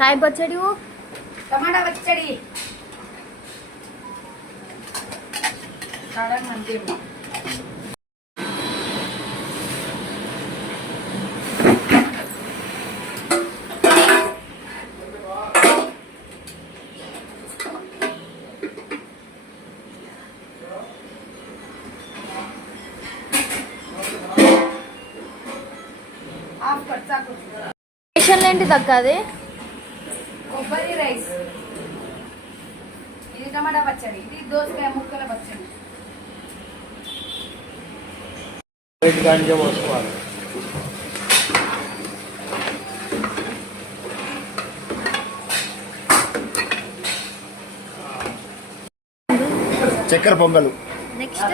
काय పచ్చడి టమాటా పచ్చడి కారం మంచి స్పెషల్ ఏంటి దక్క అది కొబ్బరి రైస్ ఇది టమాటా పచ్చడి ఇది దోసకాయ ముక్కల పచ్చడి చక్కెర పొంగలు నెక్స్ట్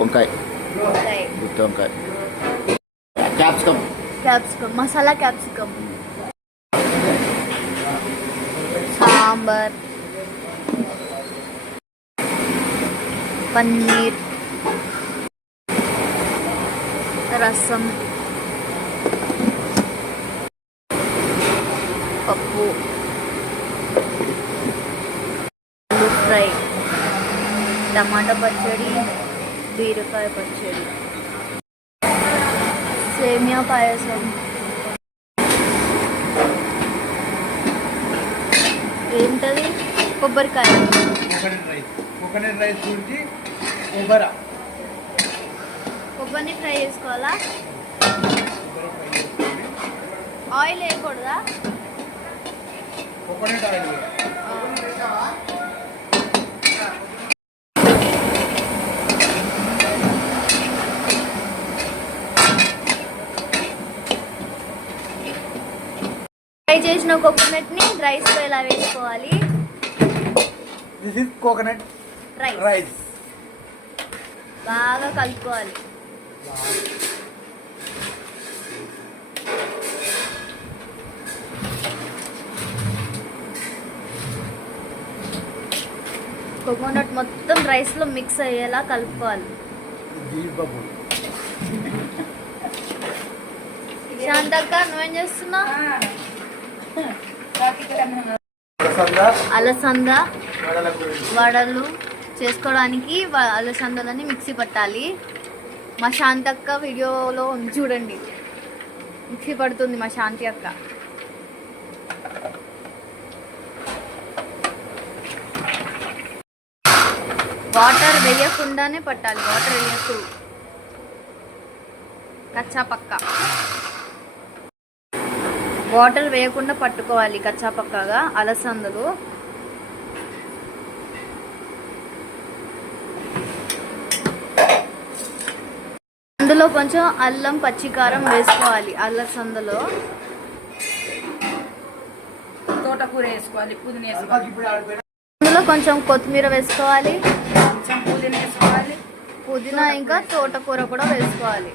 వంకాయ గుత్తి వంకాయ క్యాప్సికమ్ మసాలా క్యాప్సికమ్ సాంబార్ పన్నీర్ రసం పప్పు ఆలూ ఫ్రై టమాటా పచ్చడి బీరకాయ పచ్చడి సేమియా పాయసం ఏంటది కొబ్బరికాయ కోకోనట్ రైస్ గురించి కొబ్బరిని ఫ్రై చేసుకోవాలా ఆయిల్ వేయకూడదా కోకోనట్ ఆయిల్ ఫ్రై చేసిన కోకోనట్ని రైస్లో ఇలా వేసుకోవాలి. దిస్ ఇస్ కోకోనట్ రైస్ బాగా కలుపుకోవాలి. కోకోనట్ మొత్తం రైస్లో మిక్స్ అయ్యేలా కలుపుకోవాలి. శాంతక్క నువ్వేం చేస్తున్నా? అలసంద వడలు చేసుకోవడానికి అలసందలని మిక్సీ పట్టాలి. మా శాంతక్క వీడియోలో చూడండి, మిక్సీ పడుతుంది మా శాంతి అక్క. వాటర్ వేయకుండానే పట్టాలి, వాటర్ వేయకు కచ్చా పక్క. వాటర్ వేయకుండా పట్టుకోవాలి కచ్చా పక్కగా అలసందలు. అందులో కొంచెం అల్లం పచ్చికారం వేసుకోవాలి. అలసందలో తోటకూర వేసుకోవాలి, పుదీనా వేసుకోవాలి, అందులో కొంచెం కొత్తిమీర వేసుకోవాలి, కొంచెం పుదీనా వేసుకోవాలి, పుదీనా ఇంకా తోటకూర కూడా వేసుకోవాలి.